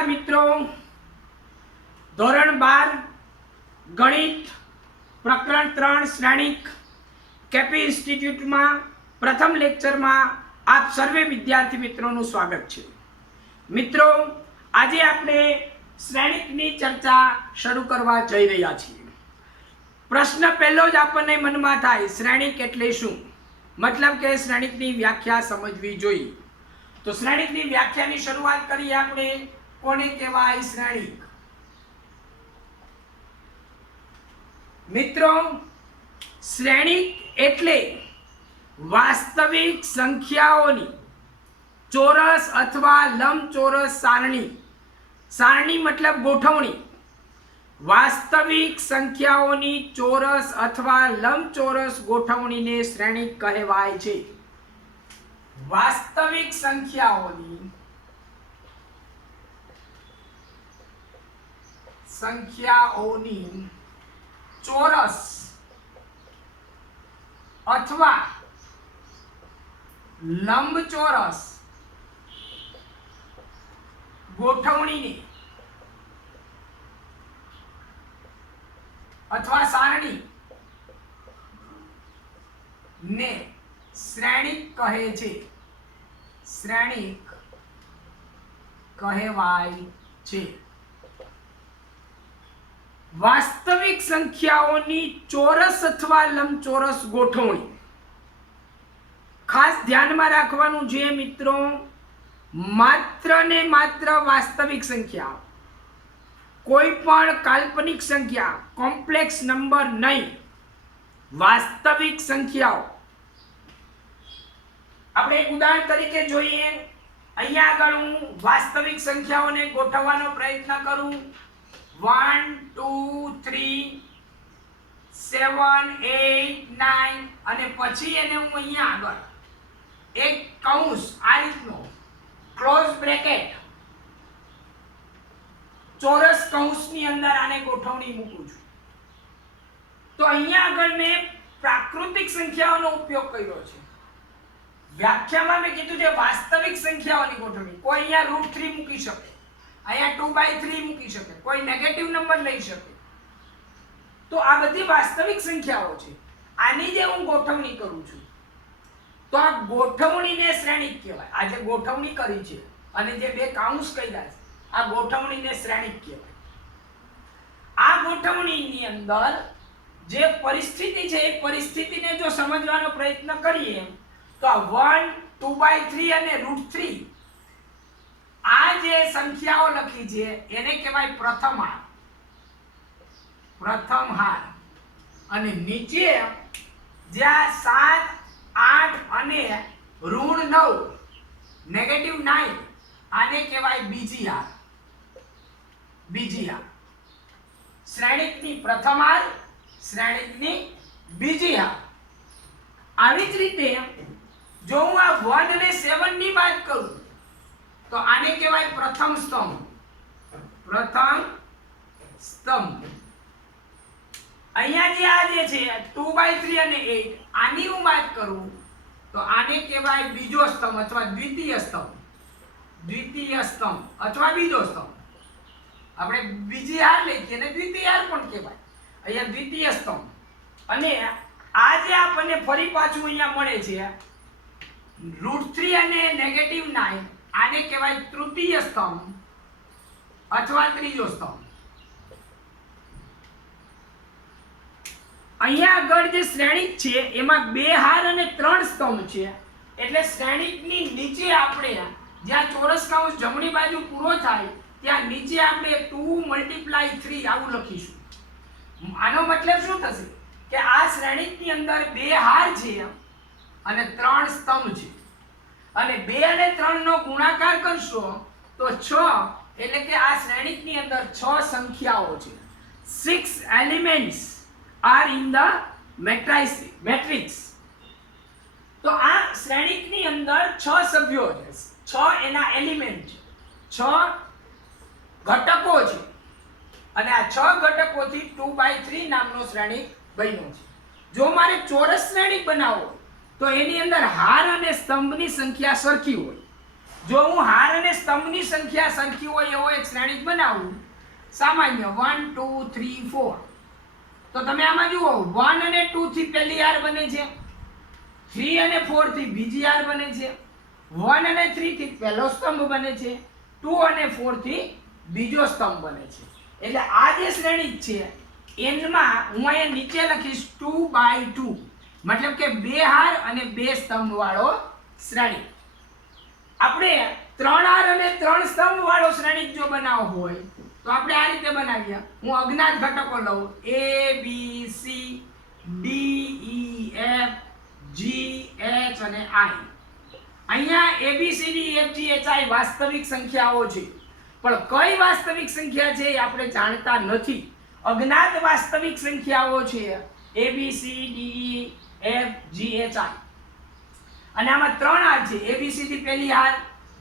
નમસ્કાર મિત્રો, ધોરણ 12 ગણિત પ્રકરણ 3 શ્રેણિક કેપી ઇન્સ્ટિટ્યૂટમાં પ્રથમ લેક્ચરમાં આપ સર્વે વિદ્યાર્થી મિત્રોનું સ્વાગત છે। મિત્રો, આજે આપણે શ્રેણિકની ચર્ચા શરૂ કરવા જઈ રહ્યા છીએ। પ્રશ્ન પહેલો જ આપણને મનમાં થાય, શ્રેણિક એટલે શું? મતલબ કે શ્રેણિકની વ્યાખ્યા સમજવી જોઈએ। તો શ્રેણિકની વ્યાખ્યાની શરૂઆત કરીએ આપણે। કોને કહેવાય શ્રેણિક? મિત્રો, શ્રેણિક એટલે વાસ્તવિક સંખ્યાઓની ચોરસ અથવા લંબચોરસ સારણી। સારણી મતલબ ગોઠવણી। વાસ્તવિક સંખ્યાઓની ચોરસ અથવા લંબચોરસ ગોઠવણીને શ્રેણિક કહેવાય છે। વાસ્તવિક સંખ્યાઓની ચોરસ અથવા લંબચોરસ ગોઠવણીને અથવા સારણી ને શ્રેણિક કહે છે। શ્રેણિક કહેવાય છે। વાસ્તવિક સંખ્યાઓની ચોરસ અથવા લંબચોરસ ગોઠવણી। ખાસ ધ્યાનમાં રાખવાનું છે મિત્રો, માત્ર ને માત્ર વાસ્તવિક સંખ્યા, કોઈ પણ કાલ્પનિક સંખ્યા, કોમ્પ્લેક્સ નંબર નહીં, વાસ્તવિક સંખ્યાઓ। આપણે એક ઉદાહરણ તરીકે જોઈએ। અહીંયા આગળ હું વાસ્તવિક સંખ્યાઓને ગોઠવવાનો પ્રયત્ન કરું। 1 2 3 7 8 9 અને પછી એને હું અહીંયા આગળ એક કૌંસ આ રીતનો ક્લોઝ બ્રેકેટ ચોરસ કૌંસની અંદર આને ગોઠવણી મૂકું છું। તો અહીંયા આગળ મેં પ્રાકૃતિક સંખ્યાઓનો ઉપયોગ કર્યો છે। વ્યાખ્યામાં મેં કીધું છે વાસ્તવિક સંખ્યાઓની ગોઠવણી। કોઈ અહીંયા √3 મૂકી શકે, અહીંયા 2/3 મૂકી શકે, કોઈ નેગેટિવ નંબર લઈ શકે। તો આ બધી વાસ્તવિક સંખ્યાઓ છે। આની જે હું ગોઠવણી કરું છું, તો આ ગોઠવણીને શ્રેણિક કહેવાય। આ જે ગોઠવણી કરી છે અને જે બે કૌંસ કર્યા છે, આ ગોઠવણીને શ્રેણિક કહેવાય। આ ગોઠવણીની અંદર જે પરિસ્થિતિ છે એ પરિસ્થિતિને જો સમજવાનો પ્રયત્ન કરીએ તો 1 2/3 અને √3 આ જે સંખ્યાઓ લખી છે એને કહેવાય પ્રથમ હાર। પ્રથમ હાર અને નીચે જ્યાં 7 8 અને -9 નેગેટિવ 9 આને કહેવાય બીજી હાર। બીજી હાર શ્રેણિકની પ્રથમ હાર, શ્રેણિકની બીજી હાર। આવી જ રીતે જો હું આ 1 અને 7 ની વાત કરું તો આને કહેવાય પ્રથમ સ્તંભ। પ્રથમ સ્તંભ। અહીંયા જે છે 2/3 અને 8 આની હું વાત કરું તો આને કહેવાય બીજો સ્તંભ અથવા દ્વિતીય સ્તંભ। દ્વિતીય સ્તંભ અથવા બીજો સ્તંભ। આપણે બીજી હાર લખીએ ને દ્વિતીય હાર પણ કહેવાય। અહીંયા દ્વિતીય સ્તંભ। અને આ જે આપણને ફરી પાછું અહીંયા મળે છે √3 અને નેગેટિવ 9 આને કહેવાય તૃતીય સ્તંભ અથવા ત્રીજો સ્તંભ। અહીંયા આગળ જે શ્રેણિક છે એમાં 2 હાર અને 3 સ્તંભ છે। એટલે શ્રેણિકની નીચે આપણે જ્યાં ચોરસ કૌંસ જમણી બાજુ પૂરો થાય ત્યાં નીચે આપણે 2 × 3 આવું લખીશું। આનો મતલબ શું થશે કે આ શ્રેણિકની અંદર 2 હાર છે અને 3 સ્તંભ છે, અને 2 અને 3 નો ગુણાકાર કરશો તો 6, એટલે કે આ શ્રેણિકની અંદર 6 સંખ્યાઓ છે। 6 elements are in the matrix. તો આ શ્રેણિકની અંદર 6 સભ્યો છે, 6 એના એલિમેન્ટ છે, 6 ઘટકો છે, અને આ 6 ઘટકોથી 2/3 નામનો શ્રેણિક બન્યો છે। જો મારે ચોરસ શ્રેણિક બનાવવો તો એની અંદર હાર અને સ્તંભની સંખ્યા સરખી હોય। જો હું હાર અને સ્તંભની સંખ્યા સરખી હોય એવો એક શ્રેણિક બનાવું, સામાન્ય 1 2 3 4, તો તમે આમાં જુઓ 1 અને 2 થી પહેલી હાર બને છે, 3 અને 4 થી બીજી હાર બને છે, 1 અને 3 થી પહેલો સ્તંભ બને છે, 2 અને 4 થી બીજો સ્તંભ બને છે. એટલે આ જે શ્રેણિક છે એનમાં હું અહીંયા નીચે લખીશ 2/2, મતલબ કે 2 હાર અને 2 સ્તંભ વાળો શ્રેણિક. આપણે 3 હાર અને 3 સ્તંભ વાળો શ્રેણિક જો બનાવવો હોય તો આપણે આ રીતે બનાવીએ. હું અજ્ઞાત ઘટકો લઉં a b c d e f g h અને i. અહીંયા a b c d e f g h i વાસ્તવિક સંખ્યાઓ છે, પણ કઈ વાસ્તવિક સંખ્યા છે એ આપણે જાણતા નથી. અજ્ઞાત વાસ્તવિક સંખ્યાઓ છે a b c d e f g h i, અને આમાં 3 હાર છે. a b c થી પહેલી હાર,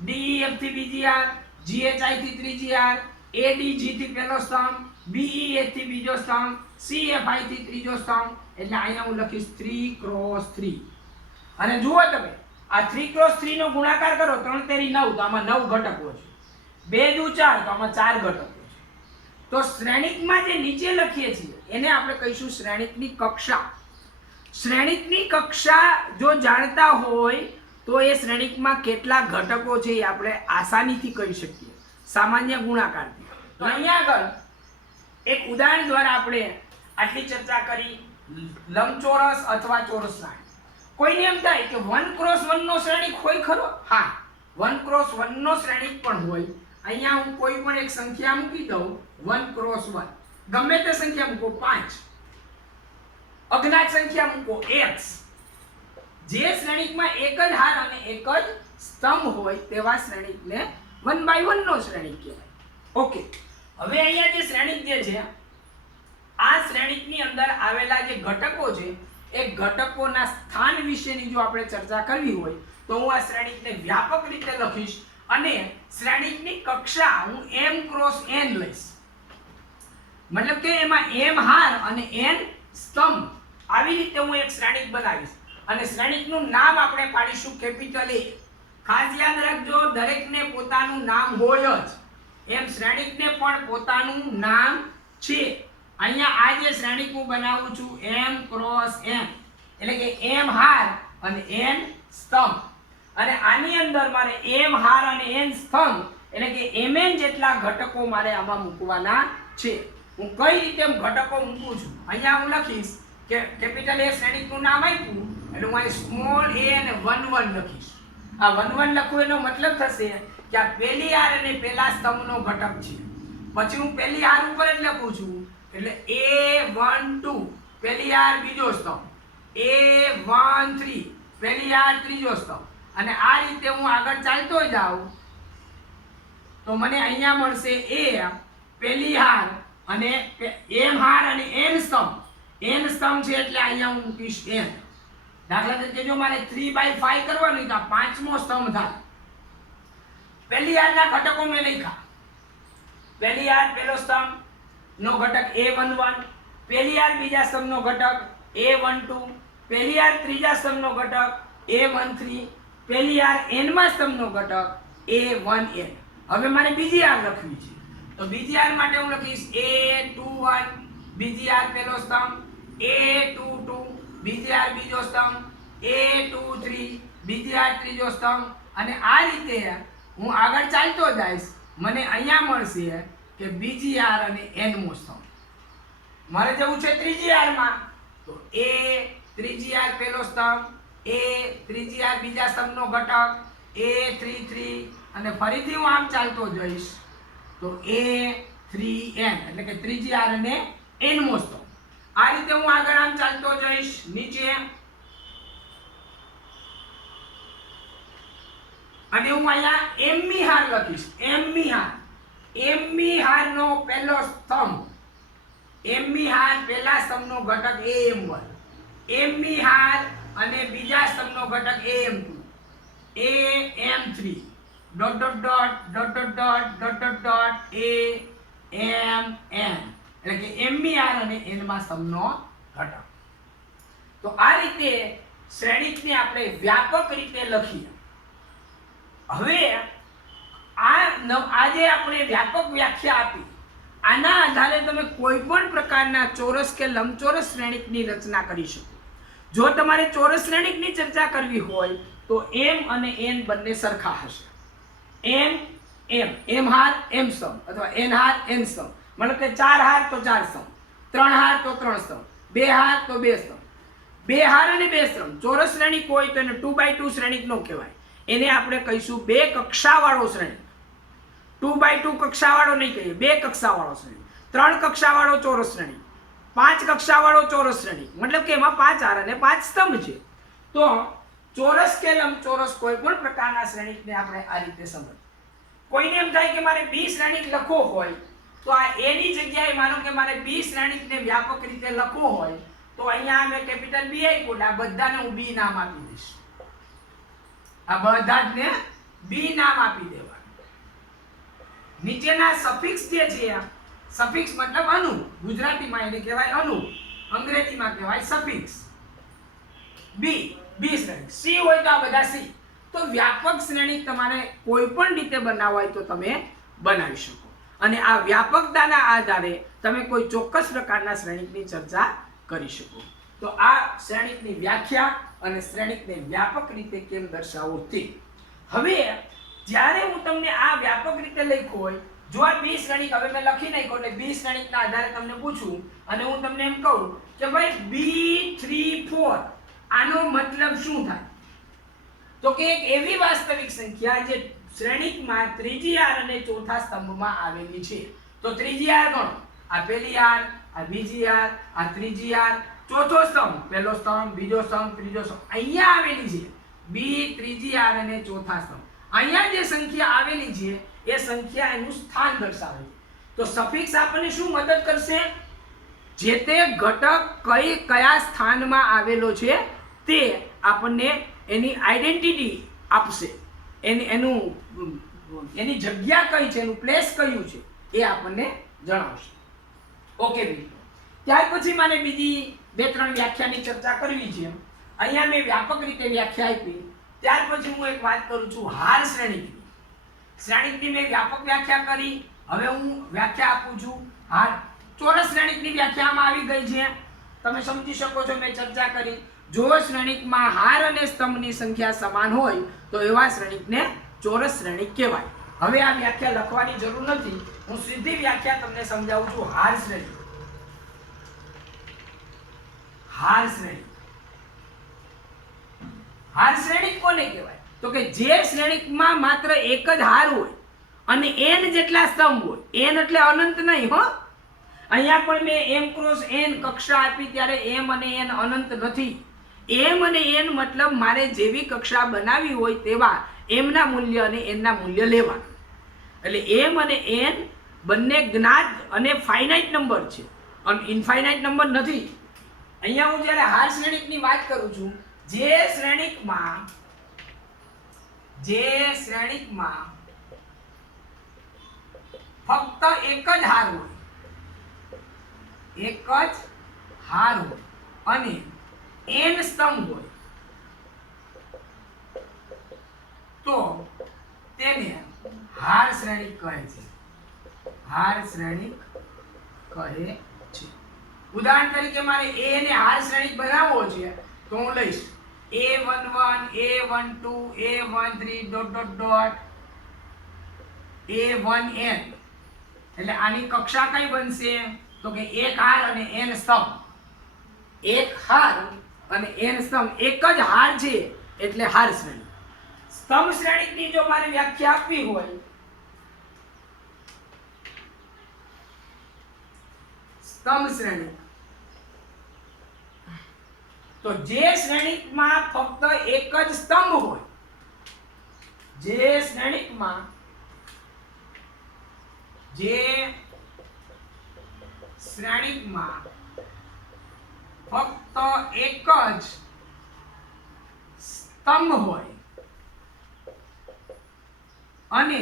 d e f થી બીજી હાર, g h i થી ત્રીજી હાર, a d g થી પહેલો સ્તંભ, b e h થી બીજો સ્તંભ, c f i થી ત્રીજો સ્તંભ. એટલે અહીંયા હું લખીશ 3x3. અને જુઓ તમે આ 3x3 નો ગુણાકાર કરો, 3 તેરી 9, તો આમાં 9 ઘટકો છે. 2 દુ 4, તો આમાં 4 ઘટકો છે. તો શ્રેણિકમાં જે નીચે લખીએ છીએ એને આપણે કહીશું શ્રેણિકની કક્ષા. શ્રેણિકની કક્ષા જો જાણતા હોય તો એ શ્રેણિકમાં કેટલા ઘટકો છે એ આપણે આસાનીથી કહી શકીએ સામાન્ય ગુણાકારથી. તો અહીંયા આગળ એક ઉદાહરણ દ્વારા આપણે આટલી ચર્ચા કરી લંબચોરસ અથવા ચોરસ શ્રેણિક. કોઈને એમ થાય કે 1x1 નો શ્રેણિક હોય ખરો? હા, 1x1 નો શ્રેણિક પણ હોય. અહીંયા હું કોઈ પણ એક સંખ્યા મૂકી દઉં 1x1, ગમે તે સંખ્યા મૂકો, 5, અજ્ઞાત સંખ્યા મૂકો x. જે શ્રેણિકમાં એક જ હાર અને એક જ સ્તંભ હોય તેવા શ્રેણિકને 1/1 નો શ્રેણિક કહેવાય. ઓકે, હવે અહીંયા જે શ્રેણિક જે છે આ શ્રેણિકની અંદર આવેલા જે ઘટકો છે એ ઘટકોના સ્થાન વિશેની જો આપણે ચર્ચા કરવી હોય તો હું આ શ્રેણિકને વ્યાપક રીતે લખીશ અને શ્રેણિકની કક્ષા હું m×n લઈશ. મતલબ કે એમાં m હાર અને n સ્તંભ, આવી રીતે હું એક શ્રેણિક બનાવીશ અને શ્રેણિકનું નામ આપણે પાડીશું કેપિટલ A. ખાસ યાદ રાખજો, દરેકને પોતાનું નામ હોય જ, એમ શ્રેણિકને પણ પોતાનું નામ છે. અહીંયા આ જે શ્રેણિક હું બનાવું છું m×n, એટલે કે m હાર અને n સ્તંભ, અને આની અંદર મારે m હાર અને n સ્તંભ એટલે કે mn જેટલા ઘટકો મારે આમાં મૂકવાના છે. હું કઈ રીતે ઘટકો મૂકું છું અહીંયા હું લખીશ કે કેપિટલ A શ્રેણિકનું નામ આપ્યું એટલે હું અહીં સ્મોલ a અને 1 1 લખીશ. આ 1 1 લખું એનો મતલબ થશે કે આ પહેલી હાર અને પહેલા સ્તંભનો ઘટક છે. પછી હું પહેલી હાર ઉપર જ લખું છું એટલે a12 પહેલી હાર બીજો સ્તંભ, a13 પહેલી હાર ત્રીજો સ્તંભ, અને આ રીતે હું આગળ ચાલતો જાઉં તો મને અહીંયા મળશે a પહેલી હાર અને m હાર અને n સ્તંભ. n સ્તંભ છે એટલે અહીંયા હું મૂકીશ n. દાખલા તરીકે જો મારે 3/5 કરવાનું તો 5મો સ્તંભ થાય. પહેલી હારના ઘટકો મેં લખ્યા. પહેલી હાર પહેલો સ્તંભ નો ઘટક a11, પહેલી હાર બીજા સ્તંભનો ઘટક a12, પહેલી હાર ત્રીજા સ્તંભનો ઘટક a13, પહેલી હાર n માં સ્તંભનો ઘટક a1n. હવે મારે બીજી હાર લખવી છે તો બીજી હાર માટે હું લખીશ a21, બીજી હાર પહેલો સ્તંભ, a22 બીજી હાર બીજો સ્તંભ, a23 બીજી હાર ત્રીજો સ્તંભ, અને આ રીતે હું આગળ ચાલતો જઈશ. મને અહીંયા મળશે કે બીજી હાર અને n મો સ્તંભ. મારે જવું છે ત્રીજી હારમાં તો a ત્રીજી હાર પહેલો સ્તંભ, a ત્રીજી હાર બીજા સ્તંભનો ઘટક a33, અને ફરીથી હું આમ ચાલતો જઈશ તો a3n એટલે કે ત્રીજી હાર અને n મો સ્તંભ. આ રીતે હું આગળ આમ ચાલતો જઈશ નીચે, અને હું અહીંયા m મી હાર લખીશ. m મી હાર નો પહેલો સ્તંભ, m મી હાર પહેલા સ્તંભનો ઘટક am1, m મી હાર અને બીજા સ્તંભનો ઘટક am2, am3 dot dot dot dot dot dot dot dot dot amn એટલે કે m મી હાર અને n માં સ્તંભનો ઘટક. તો આ રીતે શ્રેણિકને આપણે વ્યાપક રીતે લખીએ. હવે આજે આપણે વ્યાપક વ્યાખ્યા આપી, આના આધારે તમે કોઈ પણ પ્રકારના ચોરસ કે લંબચોરસ શ્રેણિકની રચના કરી શકો. જો તમારે ચોરસ શ્રેણિકની ચર્ચા કરવી હોય તો m અને n બંને સરખા હશે. m હાર m સ્તંભ અથવા n હાર n સ્તંભ, મતલબ કે 4 હાર તો 4 સ્તંભ, 3 હાર તો 3 સ્તંભ, 2 હાર તો 2 સ્તંભ. 2 હાર અને 2 સ્તંભ ચોરસ શ્રેણિક હોય તો એને 2x2 શ્રેણિક નો કહેવાય, એને આપણે કહીશું 2 કક્ષાવાળો શ્રેણિક. 2x2 કક્ષાવાળો નહીં કહીએ, 2 કક્ષાવાળો શ્રેણિક. 3 કક્ષાવાળો ચોરસ શ્રેણિક, 5 કક્ષાવાળો ચોરસ શ્રેણિક, મતલબ કે એમાં 5 હાર અને 5 સ્તંભ છે. તો ચોરસ કે લંબચોરસ કોઈ પણ પ્રકારના શ્રેણિકને આપણે આ રીતે સમજ. કોઈને એમ થાય કે મારે બી શ્રેણિક લખવો હોય તો આ એ ની જગ્યાએ માનો કે મારે બી શ્રેણિકને વ્યાપક રીતે લખવો હોય તો અહીંયા મેં કેપિટલ બી આપ્યું, આ બધાને હું બી નામ આપી દઈશ. આ બધા જ ને બી નામ આપી દેવાનું. નીચેના સફિક્સ જે છે, સફિક્સ મતલબ અનુ, ગુજરાતીમાં એને કહેવાય અનુ, અંગ્રેજીમાં કહેવાય સફિક્સ. બી શ્રેણિક, સી હોય તો આ બધા સી. તો વ્યાપક શ્રેણિક તમારે કોઈ પણ રીતે બનાવવા હોય તો તમે બનાવી શકો, અને આ વ્યાપકતાના આધારે તમે કોઈ ચોક્કસ પ્રકારના શ્રેણિકની ચર્ચા કરી શકો. તો આ શ્રેણિકની વ્યાખ્યા અને શ્રેણિકને વ્યાપક રીતે કેમ દર્શાવવું તે. હવે જ્યારે હું તમને આ વ્યાપક રીતે લખ્યું હોય, જો આ બી શ્રેણિક હવે મેં લખી નાખ્યો એટલે બી શ્રેણિકના આધારે તમને પૂછું અને હું તમને એમ કહું કે ભાઈ B3 4 આનો મતલબ શું થાય? તો કે એક એવી વાસ્તવિક સંખ્યા જે શ્રેણિકમાં ત્રીજી હાર અને ચોથા સ્તંભમાં આવેલી છે. તો ત્રીજી હાર ગણો, આ પહેલી હાર, આ બીજી હાર, આ ત્રીજી હાર, ચોથો સ્તંભ, પહેલો સ્તંભ, બીજો સ્તંભ, ત્રીજો સ્તંભ અહીંયા આવેલી છે. બી ત્રીજી હાર અને ચોથા સ્તંભ, અહીંયા જે સંખ્યા આવેલી છે એ સંખ્યા એનું સ્થાન દર્શાવે છે. તો સફિક્સ આપણને શું મદદ કરશે? જે તે ઘટક કયા સ્થાનમાં આવેલો છે તે આપણને એની આઈડેન્ટિટી આપશે, એની જગ્યા કઈ છે, એનું પ્લેસ કયું છે એ આપણને જણાવશે. ઓકે મિત્રો, ત્યાર પછી મારે બીજી 2-3 વ્યાખ્યાની ચર્ચા કરવી છે. અહીંયા મેં વ્યાપક રીતે વ્યાખ્યા આપી, ત્યાર પછી હું એક વાત કરું છું હાર શ્રેણિકની. શ્રેણિકની મેં વ્યાપક વ્યાખ્યા કરી, હવે હું વ્યાખ્યા આપું છું હાર. ચોરસ શ્રેણિકની વ્યાખ્યામાં આવી ગઈ છે, તમે સમજી શકો છો, મેં ચર્ચા કરી. જો શ્રેણિકમાં હાર અને સ્તંભની સંખ્યા સમાન હોય તો એવા શ્રેણિકને ચોરસ શ્રેણિક કહેવાય. હવે આ વ્યાખ્યા લખવાની જરૂર નથી, હું સીધી વ્યાખ્યા તમને સમજાવું છું. હાર શ્રેણિક. હાર શ્રેણિક, હાર શ્રેણિક કોને કહેવાય? તો કે જે શ્રેણિકમાં માત્ર એક જ હાર હોય અને n જેટલા સ્તંભ હોય. n એટલે અનંત નહીં હો, અહીંયા પણ મેં m ક્રોસ n કક્ષા આપી ત્યારે m અને n અનંત નથી. m અને n મતલબ મારે જેવી કક્ષા બનાવી હોય તેવા m ના મૂલ્ય અને n ના મૂલ્ય લેવા. એટલે m અને n બંને જ્ઞાત અને ફાઇનાઇટ નંબર છે અને ઇનફાઇનાઇટ નંબર નથી. અહીંયા હું જ્યારે હાર શ્રેણિકની વાત કરું છું, જે શ્રેણિકમાં ફક્ત એક જ હાર હોય, અને n સ્તંભ હોય તો તેને હાર શ્રેણિક કહે છે. હાર શ્રેણિક કહે છે. ઉદાહરણ તરીકે મારે a ને હાર શ્રેણિક બનાવવો છે તો હું લઈશ a11 a12 a13 ... a1n. એટલે આની કક્ષા કઈ બનશે? તો કે એક હાર અને n સ્તંભ. એક હાર અને n સ્તંભ, એક જ હાર છે એટલે હાર શ્રેણિક. સ્તંભ શ્રેણિકની જો મારે વ્યાખ્યા આપવી હોય, સ્તંભ શ્રેણિક તો જે શ્રેણિકમાં ફક્ત એક જ સ્તંભ હોય, જે શ્રેણિકમાં ફક્ત એક જ સ્તંભ હોય અને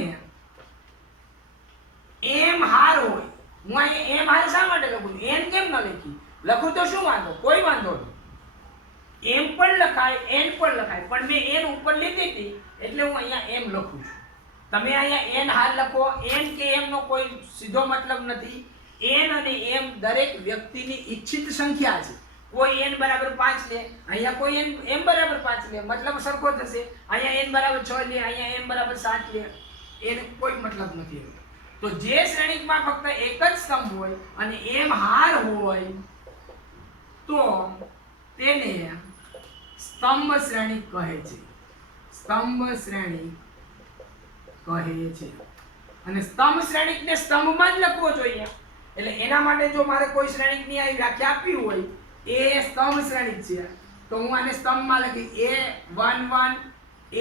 m હાર હોય. હું અહીં m હાર શા માટે લખું છું? n કેમ ન લખી? લખું તો શું વાંધો? કોઈ વાંધો નહીં. એમ પણ લખાય એન પણ લખાય, પણ મેં એન ઉપર લીધી હતી એટલે હું અહીંયા એમ લખું છું. તમે અહીંયા એન હાલ લખો. એન કે એમ નો કોઈ સીધો મતલબ નથી. એન અને એમ દરેક વ્યક્તિની ઈચ્છિત સંખ્યા છે. કોઈ n બરાબર 5 લે, અહીંયા કોઈ m બરાબર 5 લે, મતલબ સરખો થશે. અહીંયા n બરાબર 6 લે, અહીંયા m બરાબર 7 લે, એનો કોઈ મતલબ નથી. તો જે શ્રેણીકમાં ફક્ત એક જ સ્તંભ હોય અને m હાર હોય તો તેને સ્તંભ શ્રેણી કહે છે. સ્તંભ શ્રેણી કહે છે. અને સ્તંભ શ્રેણીકને સ્તંભમાં જ લખવો જોઈએ. એટલે એના માટે જો મારે કોઈ શ્રેણીકની આવી વ્યાખ્યા આપવી હોય, એ સ્તંભ શ્રેણીક છે, તો હું આને સ્તંભમાં લખી a11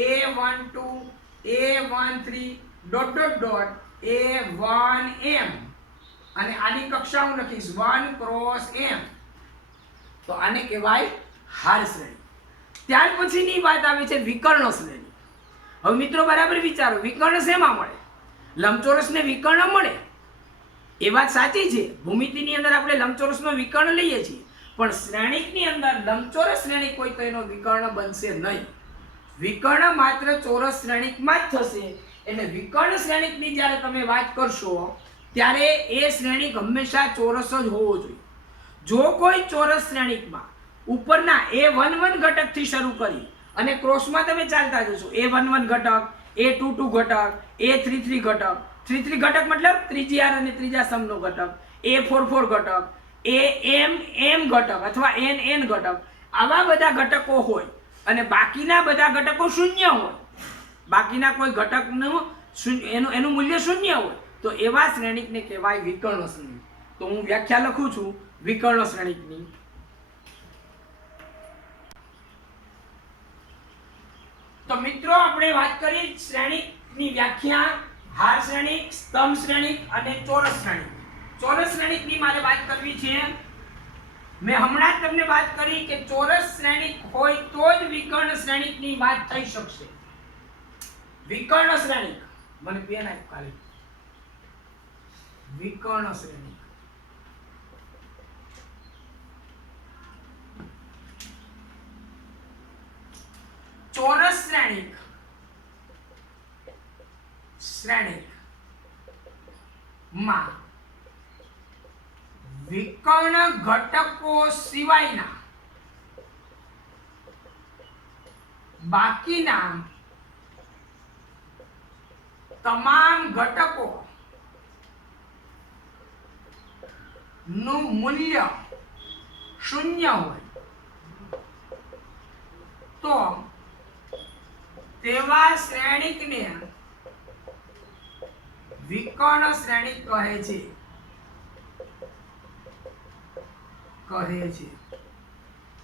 a12 a13 dot dot dot a1m અને આની કક્ષા હું લખીશ 1 ક્રોસ m. તો આને કહેવાય હાર શ્રેણી. ત્યાર પછીની વાત આવે છે વિકર્ણ શ્રેણી. હવે મિત્રો બરાબર વિચારો, વિકર્ણ શેમાં મળે? લંબચોરસને વિકર્ણ મળે એ વાત સાચી છે. ભૂમિતિની અંદર આપણે લંબચોરસનો વિકર્ણ લઈએ છીએ, પણ શ્રેણીકની અંદર લંબચોરસ શ્રેણીક હોય તો એનો વિકર્ણ બનશે નહીં. વિકર્ણ માત્ર ચોરસ શ્રેણીકમાં જ થશે. એટલે વિકર્ણ શ્રેણીકની જ્યારે તમે વાત કરશો ત્યારે એ શ્રેણીક હંમેશા ચોરસ જ હોવો જોઈએ. જો કોઈ ચોરસ શ્રેણીકમાં ઉપરના a11 ઘટકથી શરૂ કરી અને ક્રોસમાં તમે ચાલતા જશો, a11 ઘટક, a22 ઘટક, a33 ઘટક, 33 ઘટક મતલબ ત્રીજી હાર અને ત્રીજા સ્તંભનો ઘટક, a44 ઘટક, am ઘટક અથવા n ઘટક, આવા બધા ઘટકો હોય અને બાકીના બધા ઘટકો શૂન્ય હોય, બાકીના કોઈ ઘટકનું એનું મૂલ્ય શૂન્ય હોય, તો એવા શ્રેણીકને કહેવાય વિકર્ણ શ્રેણીક. તો હું વ્યાખ્યા લખું છું વિકર્ણ શ્રેણીકની. તો મિત્રો આપણે વાત કરી શ્રેણીકની વ્યાખ્યા, હાર શ્રેણીક, સ્તંભ શ્રેણીક અને ચોરસ શ્રેણીક. ચોરસ શ્રેણીકની મારે વાત કરવી છે. મેં હમણાં જ તમને વાત કરી કે ચોરસ શ્રેણીક હોય તો જ વિકર્ણ શ્રેણીકની વાત થઈ શકશે. વિકર્ણ શ્રેણીક, મને પેન આપ ખાલી. વિકર્ણ શ્રેણીક ચોરસ શ્રેણીક માં વિકર્ણ ઘટકો સિવાયના બાકીના તમામ ઘટકો નું મૂલ્ય શૂન્ય હોય તો તેવા શ્રેણીકને વિકર્ણ શ્રેણીક કહે છે.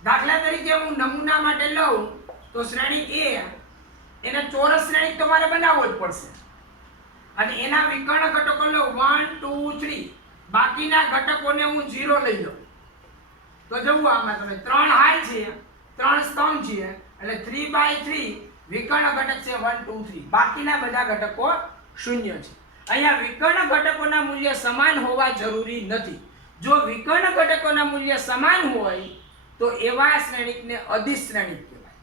દાખલા તરીકે હું નમૂના માટે લઉં તો શ્રેણીક A, એના ચોરસ શ્રેણીક તમારે બનાવવો જ પડશે અને એના વિકર્ણ ઘટકો લઉં 1 2 3, બાકીના ઘટકોને હું 0 લઈ લઉં તો જુઓ આમાં તમે 3 હાર છે, 3 સ્તંભ છે, એટલે 3/3 વિકર્ણ ઘટક છે 1 2 3, બાકીના બધા ઘટકો શૂન્ય છે. અહીંયા વિકર્ણ ઘટકોના મૂલ્ય સમાન હોવા જરૂરી નથી. જો વિકર્ણ ઘટકોના મૂલ્ય સમાન હોય તો એવા શ્રેણીકને અદિશ શ્રેણીક કહેવાય.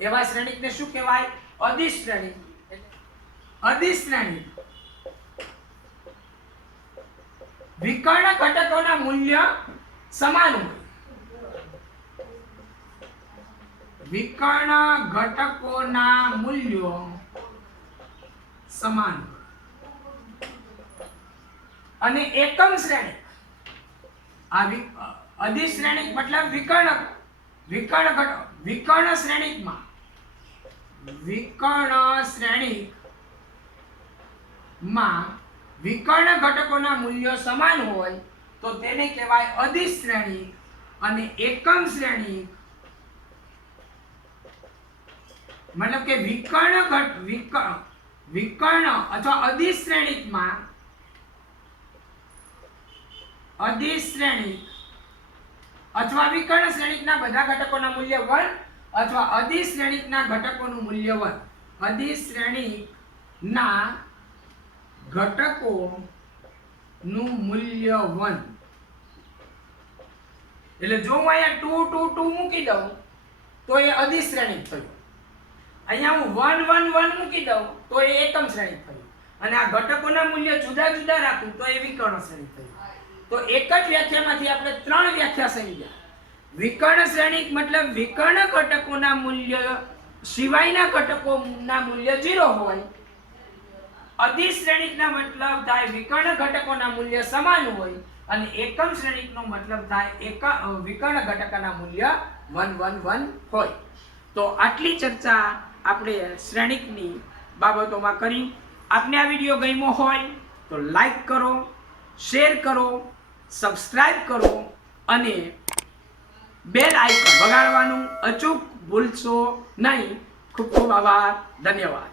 એવા શ્રેણીકને શું કહેવાય? અદિશ શ્રેણીક. અદિશ શ્રેણીક વિકર્ણ ઘટકોના મૂલ્ય સમાન હોય. વિકર્ણ ઘટકોના મૂલ્યો સમાન અને એકમ શ્રેણીક, આ અદિશ શ્રેણીક મતલબ વિકર્ણ શ્રેણીકમાં વિકર્ણ ઘટકોના મૂલ્યો સમાન હોય તો તેને કહેવાય અદિશ શ્રેણીક. અને એકમ શ્રેણીક મતલબ કે વિકર્ણ અથવા અદિશ શ્રેણીકમાં અદિશ શ્રેણીક અથવા વિકર્ણ શ્રેણીકના બધા ઘટકોના મૂલ્ય 1 અથવા અદિશ શ્રેણીકના ઘટકોનું મૂલ્ય 1. અદિશ શ્રેણીકના ઘટકોનું મૂલ્ય 1 એટલે જો હું અહીંયા 2 2 2 મૂકી દઉં તો એ અધિશ્રેણિક થયું. અહીંયા હું 1 1 1 મૂકી દઉં તો એ એકમ શ્રેણિક થયું. અને આ ઘટકોના મૂલ્ય જુદા જુદા રાખું તો એ વિકર્ણ શ્રેણિક થયું. તો એક જ વ્યાખ્યામાંથી આપણે 3 વ્યાખ્યા સમજ્યા. વિકર્ણ શ્રેણિક મતલબ વિકર્ણ ઘટકોના મૂલ્ય સિવાયના ઘટકોના મૂલ્ય 0 હોય. અધિશ્રેણિકના મતલબ થાય વિકર્ણ ઘટકોના મૂલ્ય સમાન હોય અને એકમ શ્રેણિકનો મતલબ થાય વિકર્ણ ઘટકોના મૂલ્ય 1 1 1 હોય. તો આટલી ચર્ચા આપણે શ્રેણિકની બાબતોમાં કરી. આપને આ વિડીયો ગમ્યો હોય તો લાઈક કરો, શેર કરો, સબસ્ક્રાઇબ કરો અને બેલ આઇકન વગાડવાનું અચૂક ભૂલશો નહીં. ખૂબ ખૂબ આભાર. ધન્યવાદ.